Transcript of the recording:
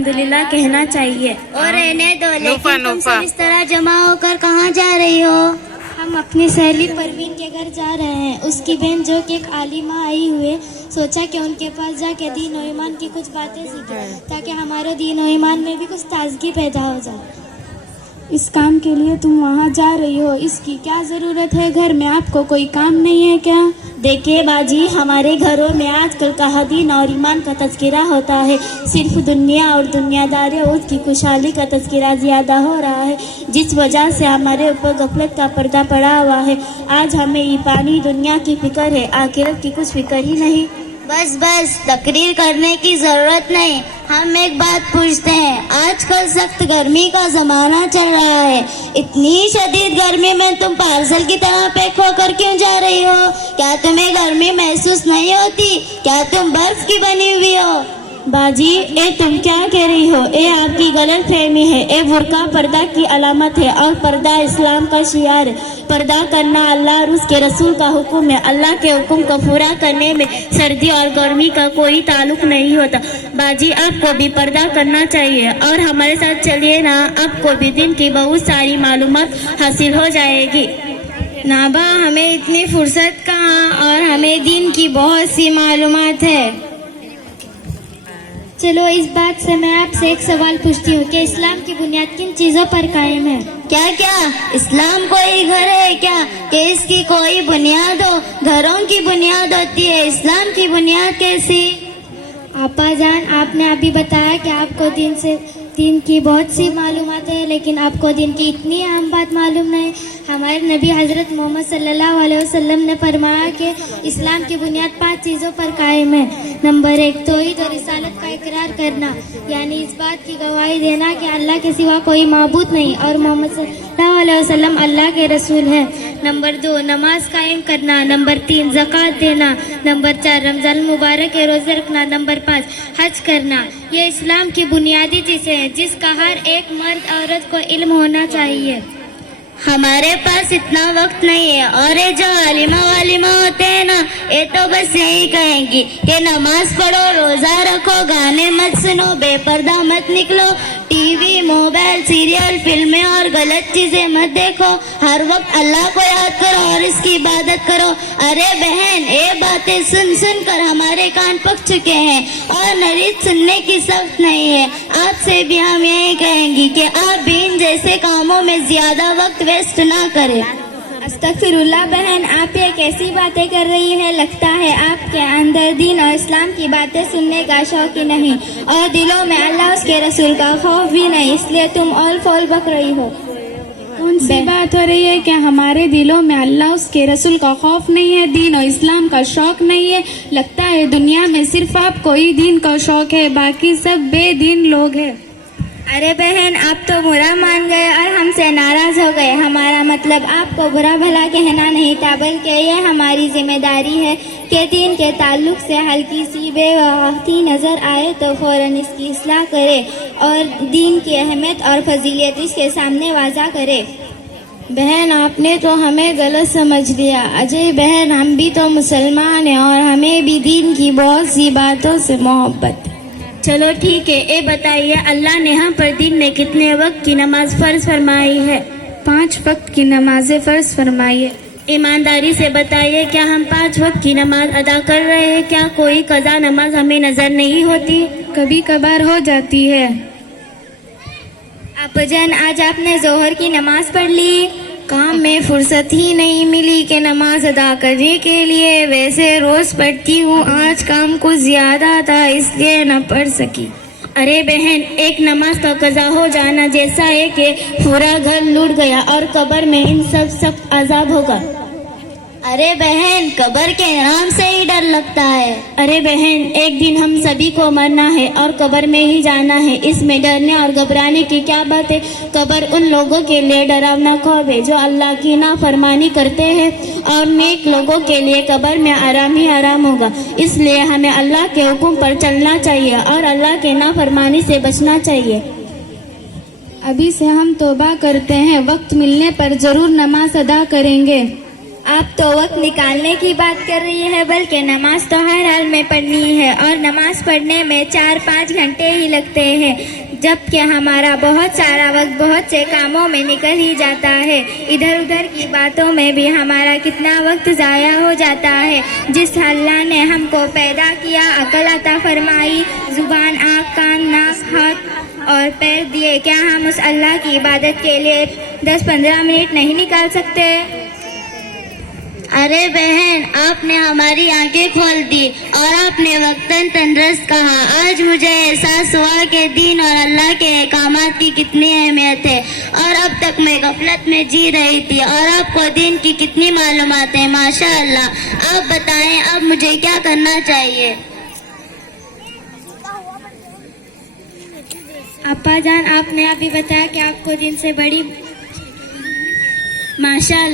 الحمدللہ کہنا چاہیے. اور رہنے دو، لیکن تم سب اس طرح جمع ہو کر کہاں جا رہی ہو؟ ہم اپنی سہیلی پروین کے گھر جا رہے ہیں. اس کی بہن جو کہ ایک عالمہ آئی ہوئے، سوچا کہ ان کے پاس جا کے دین و ایمان کی کچھ باتیں سیکھیں تاکہ ہمارے دین و ایمان میں بھی کچھ تازگی پیدا ہو جائے. اس کام کے لیے تم وہاں جا رہی ہو، اس کی کیا ضرورت ہے؟ گھر میں آپ کو کوئی کام نہیں ہے کیا؟ دیکھیے باجی، ہمارے گھروں میں آج کل کا دین اور ایمان کا تذکرہ ہوتا ہے. صرف دنیا اور دنیا داری اور اس کی خوشحالی کا تذکرہ زیادہ ہو رہا ہے، جس وجہ سے ہمارے اوپر غفلت کا پردہ پڑا ہوا ہے. آج ہمیں یہ پانی دنیا کی فکر ہے، آخرت کی کچھ فکر ہی نہیں. بس بس، تقریر کرنے کی ضرورت نہیں. ہم ایک بات پوچھتے ہیں، آج کل سخت گرمی کا زمانہ چل رہا ہے، اتنی شدید گرمی میں تم پارسل کی طرح پیک ہو کر کیوں جا رہی ہو؟ کیا تمہیں گرمی محسوس نہیں ہوتی؟ کیا تم برف کی بنی ہوئی ہو؟ باجی، اے تم کیا کہہ رہی ہو؟ اے آپ کی غلط فہمی ہے. اے برقع پردہ کی علامت ہے اور پردہ اسلام کا شعار ہے. پردہ کرنا اللہ اور اس کے رسول کا حکم ہے. اللہ کے حکم کو پورا کرنے میں سردی اور گرمی کا کوئی تعلق نہیں ہوتا. باجی، آپ کو بھی پردہ کرنا چاہیے اور ہمارے ساتھ چلیے نا، آپ کو بھی دین کی بہت ساری معلومات حاصل ہو جائے گی. نابا، ہمیں اتنی فرصت کہاں، اور ہمیں دین کی بہت سی معلومات ہے. چلو، اس بات سے میں آپ سے ایک سوال پوچھتی ہوں کہ اسلام کی بنیاد کن چیزوں پر قائم ہے؟ کیا اسلام کوئی گھر ہے کیا کہ اس کی کوئی بنیاد ہو؟ گھروں کی بنیاد ہوتی ہے، اسلام کی بنیاد کیسی؟ آپا جان، آپ نے ابھی بتایا کہ آپ کو دین کی بہت سی معلومات ہے، لیکن آپ کو دین کی اتنی اہم بات معلوم نہیں. ہمارے نبی حضرت محمد صلی اللہ علیہ وسلم نے فرمایا کہ اسلام کی بنیاد 5 چیزوں پر قائم ہے. نمبر 1، توحید اور رسالت کا اقرار کرنا، یعنی اس بات کی گواہی دینا کہ اللہ کے سوا کوئی معبود نہیں اور محمد صلی اللہ علیہ وسلم اللہ کے رسول ہیں. نمبر 2، نماز قائم کرنا. نمبر 3، زکوٰۃ دینا. نمبر 4، رمضان المبارک کے روزے رکھنا. نمبر 5، حج کرنا. یہ اسلام کی بنیادی چیزیں ہیں جس کا ہر ایک مرد عورت کو علم ہونا چاہیے. ہمارے پاس اتنا وقت نہیں ہے، اور یہ جو عالمہ ہوتے ہیں نا، یہ تو بس یہی کہیں گی کہ نماز پڑھو، روزہ رکھو، گانے مت سنو، بے پردہ مت نکلو، ٹی وی، موبائل، سیریل، فلمیں اور غلط چیزیں مت دیکھو، ہر وقت اللہ کو یاد کرو اور اس کی عبادت کرو. ارے بہن، یہ باتیں سن سن کر ہمارے کان پک چکے ہیں اور نریت سننے کی سخت نہیں ہے. آپ سے بھی ہم یہی کہیں گی کہ آپ بھی ان جیسے کاموں میں زیادہ وقت ویسٹ نہ کریں. استغفر اللہ بہن، آپ یہ کیسی باتیں کر رہی ہیں؟ لگتا ہے آپ کے اندر دین اور اسلام کی باتیں سننے کا شوق ہی نہیں اور دلوں میں اللہ اس کے رسول کا خوف بھی نہیں، اس لیے تم اول فول بک رہی ہو. کون سی بات ہو رہی ہے کہ ہمارے دلوں میں اللہ اس کے رسول کا خوف نہیں ہے، دین اور اسلام کا شوق نہیں ہے؟ لگتا ہے دنیا میں صرف آپ کو ہی دین کا شوق ہے، باقی سب بے دین لوگ ہیں. ارے بہن، آپ تو برا مان گئے اور ہم سے ناراض ہو گئے. ہمارا مطلب آپ کو برا بھلا کہنا نہیں تھا، بلکہ یہ ہماری ذمہ داری ہے کہ دین کے تعلق سے ہلکی سی بے وقتی نظر آئے تو فوراً اس کی اصلاح کرے اور دین کی اہمیت اور فضیلت اس کے سامنے واضح کرے. بہن، آپ نے تو ہمیں غلط سمجھ لیا. اجے بہن، ہم بھی تو مسلمان ہیں اور ہمیں بھی دین کی بہت سی باتوں سے محبت ہے. چلو ٹھیک ہے، یہ بتائیے اللہ نے ہم پر دن میں کتنے وقت کی نماز فرض فرمائی ہے؟ 5 وقت کی نمازیں فرض فرمائی ہے. ایمانداری سے بتائیے، کیا ہم 5 وقت کی نماز ادا کر رہے ہیں؟ کیا کوئی قضا نماز ہمیں نظر نہیں ہوتی؟ کبھی کبھار ہو جاتی ہے. آپ جان، آج آپ نے ظہر کی نماز پڑھ لی؟ کام میں فرصت ہی نہیں ملی کہ نماز ادا کرنے کے لیے. ویسے روز پڑھتی ہوں، آج کام کچھ زیادہ تھا اس لیے نہ پڑھ سکی. ارے بہن، ایک نماز کا قضا ہو جانا جیسا ہے کہ پورا گھر لوٹ گیا اور قبر میں ان سب سخت عذاب ہوگا. ارے بہن، قبر کے نام سے ہی ڈر لگتا ہے. ارے بہن، ایک دن ہم سبھی کو مرنا ہے اور قبر میں ہی جانا ہے، اس میں ڈرنے اور گھبرانے کی کیا بات ہے؟ قبر ان لوگوں کے لیے ڈراونا خواب ہے جو اللہ کی نافرمانی کرتے ہیں، اور نیک لوگوں کے لیے قبر میں آرام ہی آرام ہوگا. اس لیے ہمیں اللہ کے حکم پر چلنا چاہیے اور اللہ کے نافرمانی سے بچنا چاہیے. ابھی سے ہم توبہ کرتے ہیں، وقت ملنے پر ضرور نماز ادا کریں گے. آپ تو وقت نکالنے کی بات کر رہی ہے، بلکہ نماز تو ہر حال میں پڑھنی ہے، اور نماز پڑھنے میں 4-5 گھنٹے ہی لگتے ہیں، جبکہ ہمارا بہت سارا وقت بہت سے کاموں میں نکل ہی جاتا ہے، ادھر ادھر کی باتوں میں بھی ہمارا کتنا وقت ضائع ہو جاتا ہے۔ جس اللہ نے ہم کو پیدا کیا، عقل عطا فرمائی، زبان، آنکھ، کان، ناک، ہاتھ اور پیر دیے، کیا ہم اس اللہ کی عبادت کے لیے 10-15 منٹ نہیں نکال سکتے؟ ارے بہن، آپ نے ہماری آنکھیں کھول دی اور آپ نے وقتاً تندرست کہا۔ آج مجھے احساس ہوا کہ دین اور اللہ کے احکامات کی کتنی اہمیت ہے، اور اب تک میں غفلت میں جی رہی تھی، اور آپ کو دین کی کتنی معلومات ہیں، ماشاء اللہ۔ آپ بتائیں اب مجھے کیا کرنا چاہیے؟ اپا جان، آپ نے ابھی بتایا کہ آپ کو دین سے بڑی ماشاء اللہ۔